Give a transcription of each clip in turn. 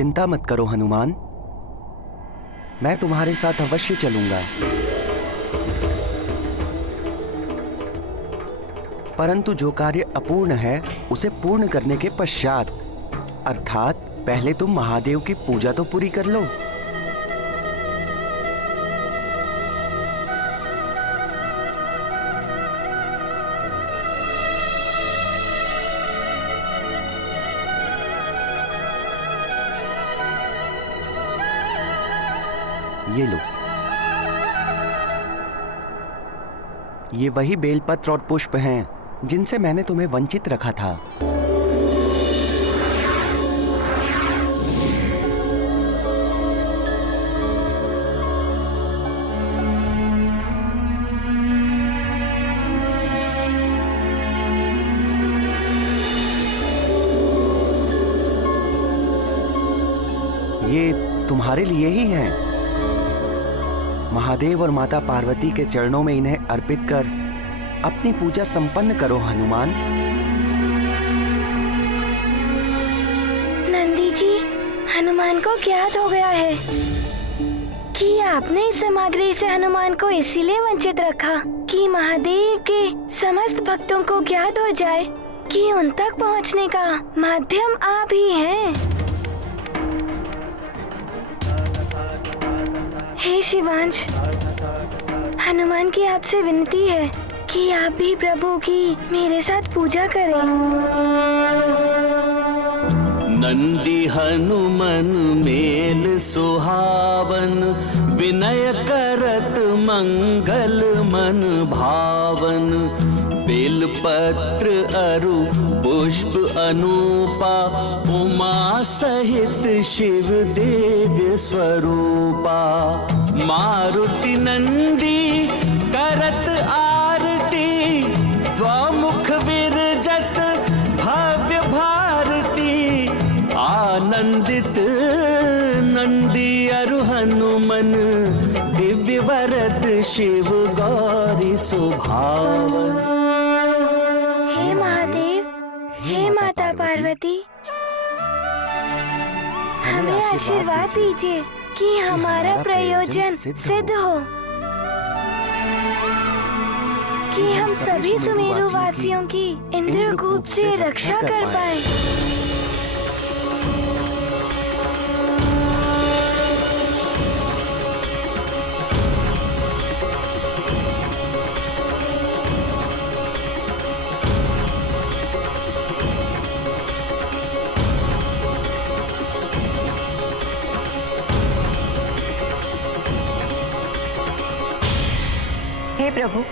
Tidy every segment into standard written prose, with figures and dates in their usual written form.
चिंता मत करो हनुमान, मैं तुम्हारे साथ अवश्य चलूंगा। परंतु जो कार्य अपूर्ण है उसे पूर्ण करने के पश्चात, अर्थात पहले तुम महादेव की पूजा तो पूरी कर लो। ये लो, ये वही बेलपत्र और पुष्प हैं जिनसे मैंने तुम्हें वंचित रखा था। ये तुम्हारे लिए ही हैं। महादेव और माता पार्वती के चरणों में इन्हें अर्पित कर अपनी पूजा संपन्न करो हनुमान। नंदी जी, हनुमान को ज्ञात हो गया है कि आपने इस सामग्री से हनुमान को इसीलिए वंचित रखा कि महादेव के समस्त भक्तों को ज्ञात हो जाए कि उन तक पहुंचने का माध्यम आप ही हैं। हे शिवांश, हनुमान की आपसे विनती है कि आप भी प्रभु की मेरे साथ पूजा करें। नंदी हनुमन मेल सुहावन, विनय करत मंगल मन भावन। बेलपत्र अरु पुष्प अनूपा, उमा सहित शिव देव्य स्वरूपा। मारुति नंदी करत आरती, द्वामुख विरजत भव्य भारती। आनंदित नंदी अरु हनुमन, दिव्य वरद शिव गौरी सुभावन। हे महादेव, हे माता पार्वती, हमें आशीर्वाद दीजिए कि हमारा प्रयोजन सिद्ध हो, कि हम सभी सुमेरु वासियों की इंद्रकूप से रक्षा कर पाए। हे प्रभु,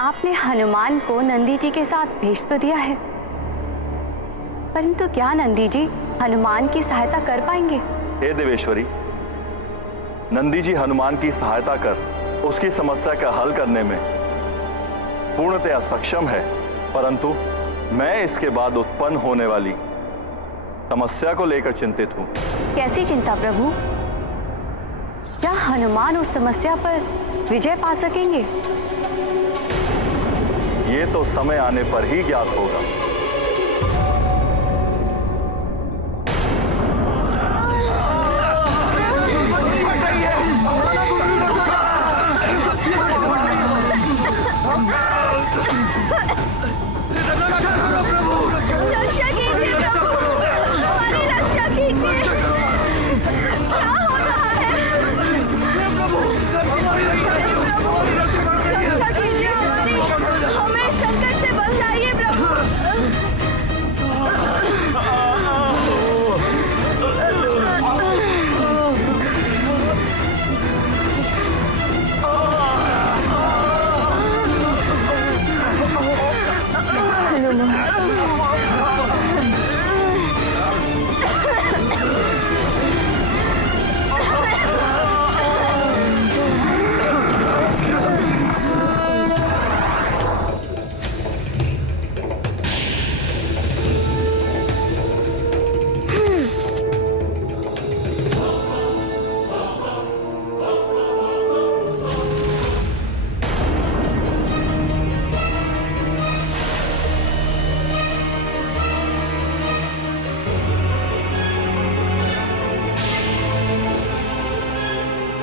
आपने हनुमान को नंदी जी के साथ भेज तो दिया है, परंतु क्या नंदी जी हनुमान की सहायता कर पाएंगे? हे देवेश्वरी, नंदी जी हनुमान की सहायता कर उसकी समस्या का हल करने में पूर्णतया सक्षम है, परंतु मैं इसके बाद उत्पन्न होने वाली समस्या को लेकर चिंतित हूँ। कैसी चिंता प्रभु? क्या हनुमान उस समस्या पर विजय पा सकेंगे? ये तो समय आने पर ही ज्ञात होगा। रक्षा कीजिए प्रभु, हमारी रक्षा कीजिए। क्या हो रहा है? रक्षा कीजिए हमारी, हमें संकट से बचाइए प्रभु।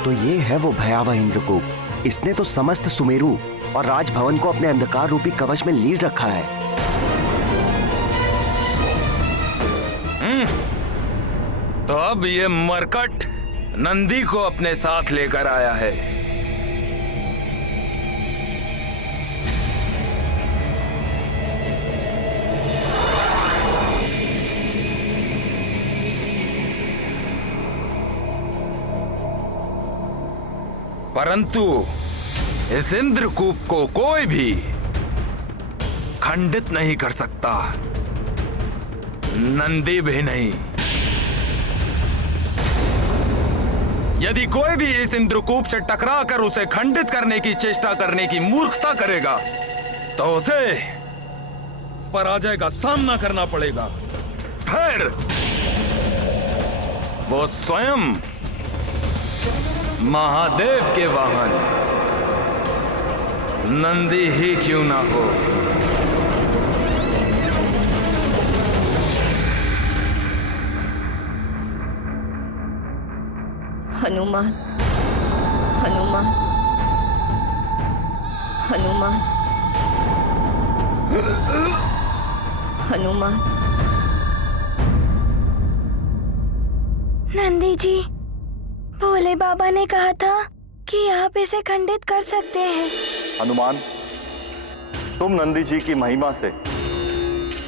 तो ये है वो भयावह इंद्रकूप। इसने तो समस्त सुमेरु और राजभवन को अपने अंधकार रूपी कवच में लीड रखा है। तो अब ये मरकट नंदी को अपने साथ लेकर आया है। परंतु इस इंद्रकूप को कोई भी खंडित नहीं कर सकता, नंदी भी नहीं। यदि कोई भी इस इंद्रकूप से टकराकर उसे खंडित करने की चेष्टा करने की मूर्खता करेगा तो उसे पराजय का सामना करना पड़ेगा। फिर वो स्वयं महादेव के वाहन नंदी ही क्यों ना हो। हनुमान, हनुमान, हनुमान, हनुमान। नंदी जी, भोले बाबा ने कहा था कि आप इसे खंडित कर सकते हैं। हनुमान, तुम नंदी जी की महिमा से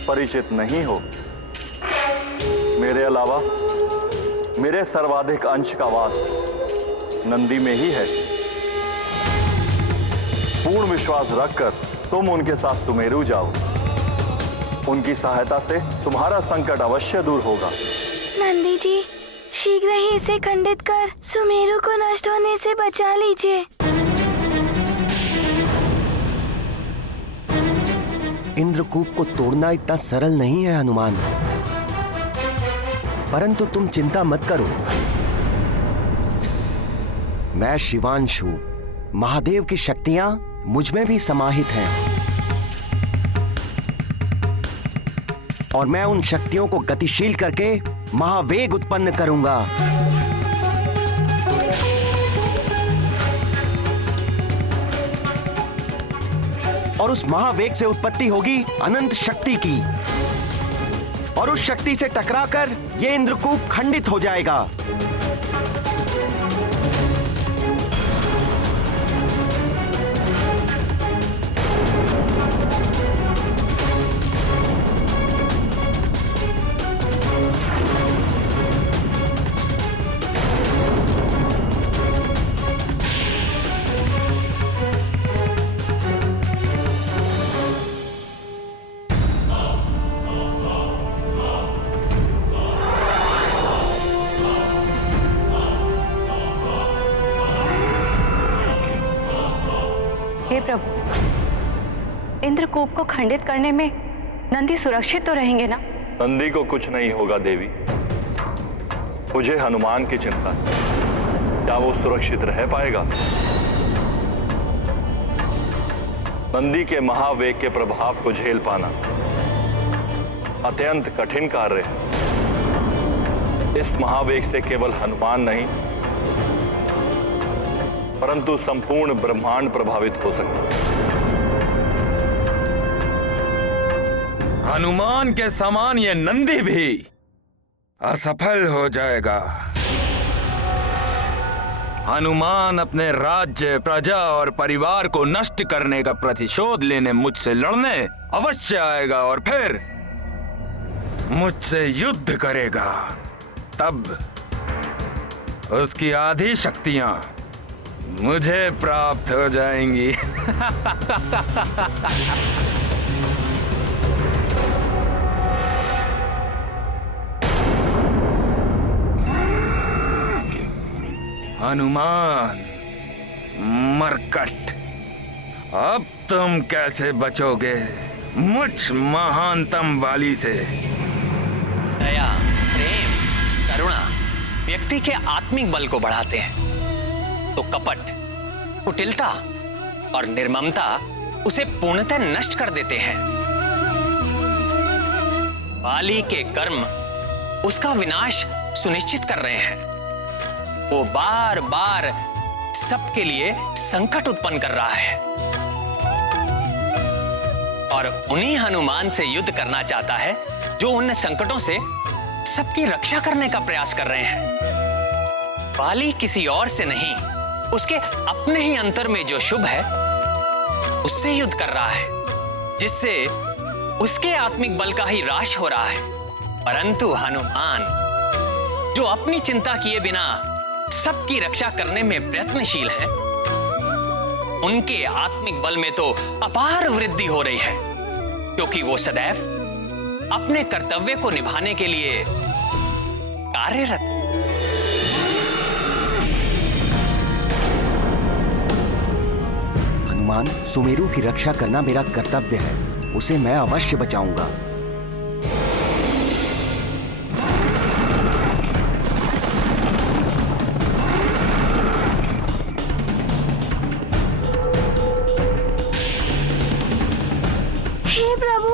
परिचित नहीं हो। मेरे अलावा मेरे सर्वाधिक अंश का वास नंदी में ही है। पूर्ण विश्वास रखकर तुम उनके साथ सुमेरु जाओ। उनकी सहायता से तुम्हारा संकट अवश्य दूर होगा। नंदी जी, शीघ्र ही इसे खंडित कर सुमेरु को नष्ट होने से बचा लीजिए। इंद्रकूप को तोड़ना इतना सरल नहीं है हनुमान, परंतु तुम चिंता मत करो। मैं शिवांशु, महादेव की शक्तियां मुझ में भी समाहित हैं और मैं उन शक्तियों को गतिशील करके महावेग उत्पन्न करूंगा। और उस महावेग से उत्पत्ति होगी अनंत शक्ति की, और उस शक्ति से टकराकर ये इंद्रकूप खंडित हो जाएगा। हे प्रभु, इंद्रकूप को खंडित करने में नंदी सुरक्षित तो रहेंगे ना? नंदी को कुछ नहीं होगा देवी। मुझे हनुमान की चिंता है। क्या वो सुरक्षित रह पाएगा? नंदी के महावेग के प्रभाव को झेल पाना अत्यंत कठिन कार्य है। इस महावेग से केवल हनुमान नहीं परंतु संपूर्ण ब्रह्मांड प्रभावित हो सकता है। हनुमान के समान ये नंदी भी असफल हो जाएगा। हनुमान अपने राज्य, प्रजा और परिवार को नष्ट करने का प्रतिशोध लेने मुझसे लड़ने अवश्य आएगा और फिर मुझसे युद्ध करेगा। तब उसकी आधी शक्तियां मुझे प्राप्त हो जाएंगी। हनुमान, मरकट, अब तुम कैसे बचोगे मुझ महानतम वाली से? दया, प्रेम, करुणा व्यक्ति के आत्मिक बल को बढ़ाते हैं, तो कपट, कुटिलता और निर्ममता उसे पूर्णतः नष्ट कर देते हैं। बाली के कर्म उसका विनाश सुनिश्चित कर रहे हैं। वो बार बार सबके लिए संकट उत्पन्न कर रहा है और उन्हीं हनुमान से युद्ध करना चाहता है जो उन संकटों से सबकी रक्षा करने का प्रयास कर रहे हैं। बाली किसी और से नहीं, उसके अपने ही अंतर में जो शुभ है उससे युद्ध कर रहा है, जिससे उसके आत्मिक बल का ही ह्रास हो रहा है। परंतु हनुमान जो अपनी चिंता किए बिना सबकी रक्षा करने में प्रयत्नशील है, उनके आत्मिक बल में तो अपार वृद्धि हो रही है, क्योंकि वो सदैव अपने कर्तव्य को निभाने के लिए कार्यरत है। हनुमान, सुमेरु की रक्षा करना मेरा कर्तव्य है, उसे मैं अवश्य बचाऊंगा। हे प्रभु,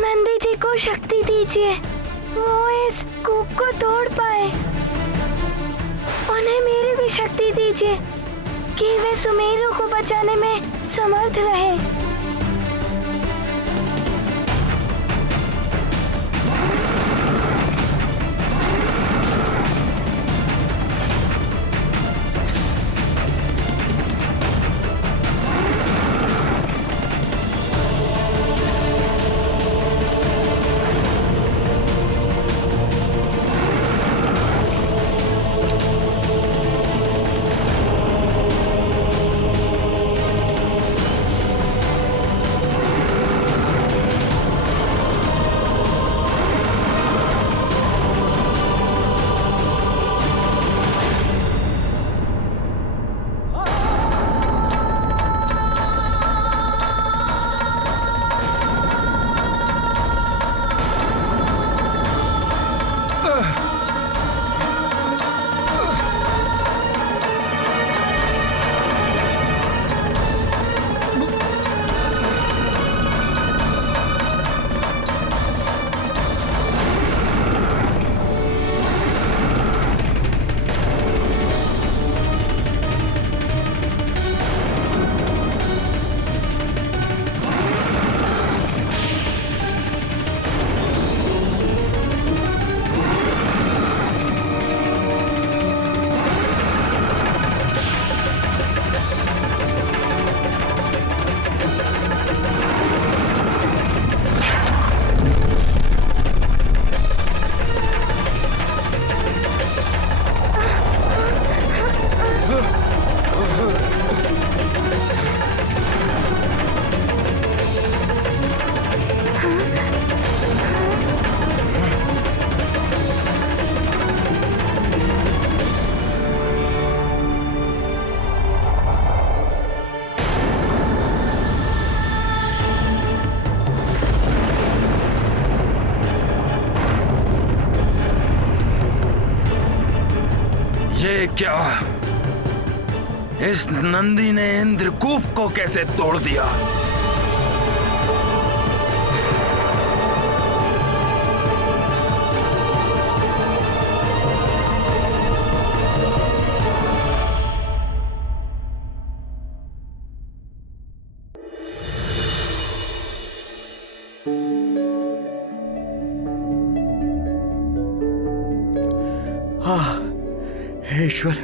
नंदी जी को शक्ति दीजिए, वो इस कूप को तोड़ पाए। उन्हें मेरी भी शक्ति दीजिए कि वे सुमेरु को बचाने में समर्थ रहे। ये क्या? इस नंदी ने इंद्रकूप को कैसे तोड़ दिया? हे ईश्वर,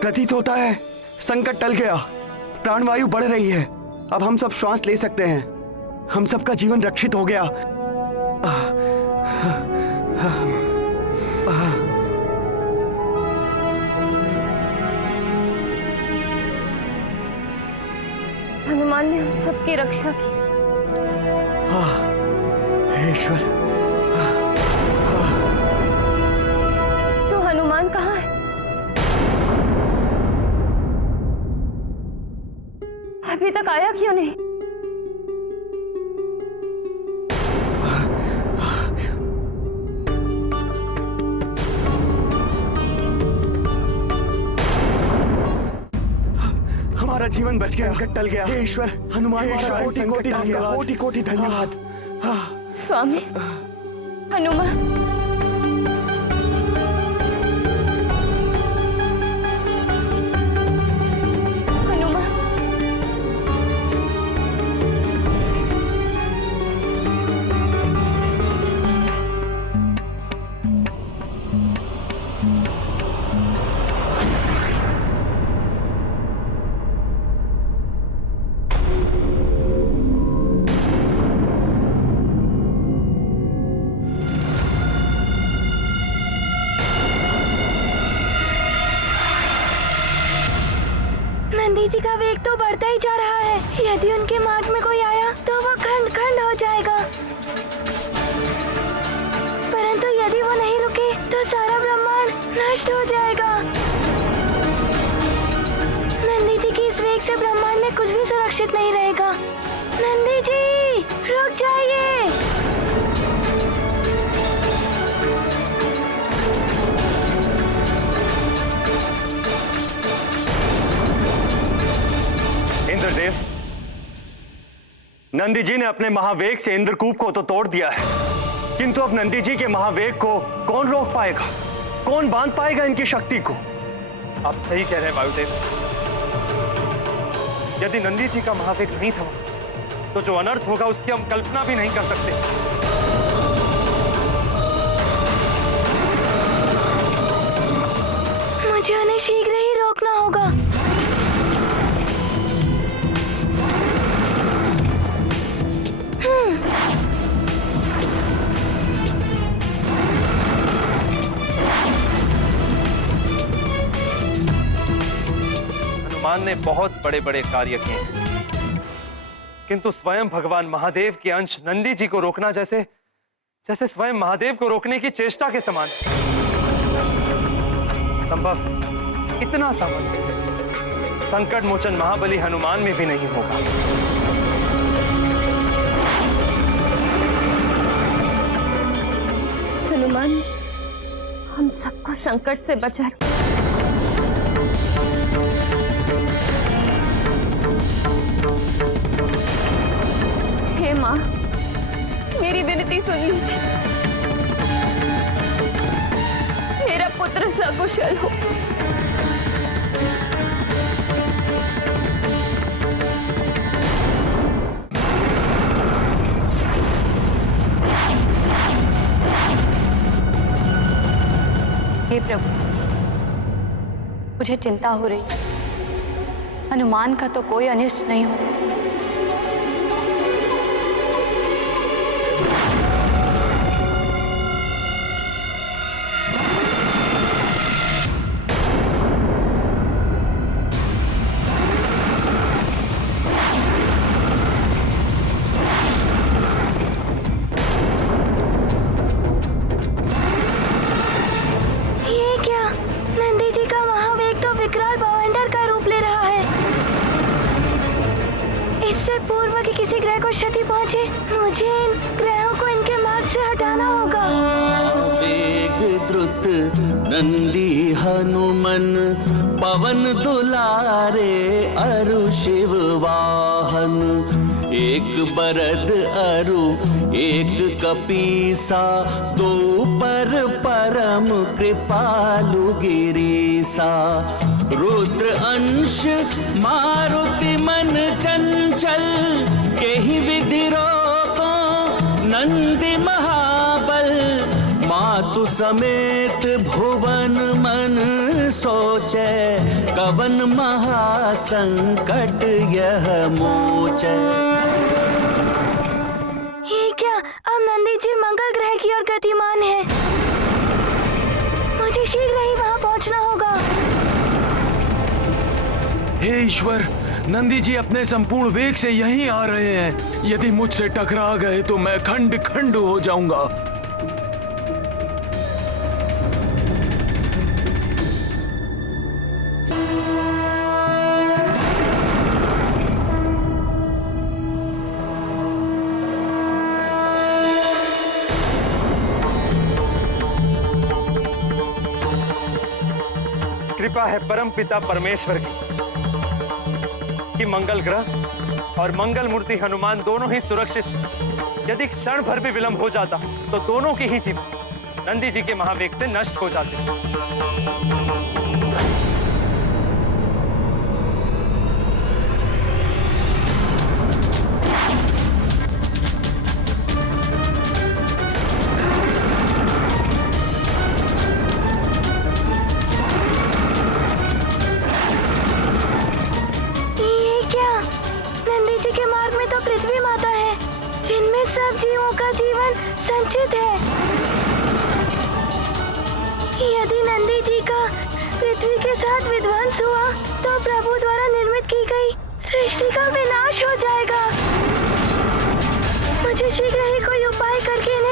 प्रतीत होता है संकट टल गया, प्राणवायु बढ़ रही है, अब हम सब श्वास ले सकते हैं, हम सबका जीवन रक्षित हो गया। हनुमान ने हम सबकी रक्षा की। हे ईश्वर, तो हनुमान कहाँ है? अभी तक आया क्यों नहीं? हमारा जीवन बच गया, संकट टल गया। हे ईश्वर, हनुमान, कोटि कोटि धन्यवाद। स्वामी, हनुमान हनुमान नंदी जी का वेग तो बढ़ता ही जा रहा है। यदि उनके मार्ग में कोई आया तो वो खंड खंड हो जाएगा। परंतु यदि वो नहीं रुके तो सारा ब्रह्मांड नष्ट हो जाएगा। नंदी जी की इस वेग से ब्रह्मांड में कुछ भी सुरक्षित नहीं रहेगा। नंदी जी रुक जाइए। इंद्रदेव, नंदी जी ने अपने महावेग से इंद्रकूप को तो तोड़ दिया है, किंतु अब नंदी जी के महावेग को कौन रोक पाएगा? कौन बांध पाएगा इनकी शक्ति को? आप सही कह रहे हैं वायुदेव। यदि नंदी जी का महावेग नहीं थमा तो जो अनर्थ होगा उसकी हम कल्पना भी नहीं कर सकते। मुझे उन्हें शीघ्र ही रोकना होगा। हनुमान ने बहुत बड़े बड़े कार्य किए हैं, किंतु स्वयं भगवान महादेव के अंश नंदी जी को रोकना जैसे जैसे स्वयं महादेव को रोकने की चेष्टा के समान। संभव इतना सामर्थ्य संकट मोचन महाबली हनुमान में भी नहीं होगा। हनुमान हम सबको संकट से बचा। हे माँ, मेरी विनती सुन लीजिए। मेरा पुत्र सकुशल हो। हे प्रभु, मुझे चिंता हो रही। हनुमान का तो कोई अनिष्ट नहीं हो। क्षति पहुंचे, मुझे इन ग्रहों को इनके मार्ग से हटाना होगा। वेग द्रुत नंदी हनुमन पवन दुलारे अरु शिव वाहन। एक बरद अरु एक कपीसा, दो पर परम कृपालु गिरीसा। रुद्र अंश मारुति मन चंचल, केहि विधि रोको नंदी महाबल। मातु समेत भुवन मन सोचे, कवन महासंकट यह मोचे। ये क्या, अब नंदी जी मंगल ग्रह की ओर गतिमान है। मुझे शीघ्र ही वहां पहुंचना होगा। हे ईश्वर, नंदी जी अपने संपूर्ण वेग से यहीं आ रहे हैं। यदि मुझसे टकरा गए तो मैं खंड खंड हो जाऊंगा। कृपा है परम पिता परमेश्वर की कि मंगल ग्रह और मंगल मूर्ति हनुमान दोनों ही सुरक्षित यदि क्षण भर भी विलंब हो जाता तो दोनों की ही जीवन नंदी जी के महावेग से नष्ट हो जाते। ये क्या? नंदी जी के मार्ग में तो पृथ्वी माता है, जिनमें सब जीवों का जीवन संचित है। यदि नंदी जी का पृथ्वी के साथ विध्वंस हुआ तो प्रभु द्वारा निर्मित की गई सृष्टि का विनाश हो जाएगा। मुझे शीघ्र ही कोई उपाय करके इन्हें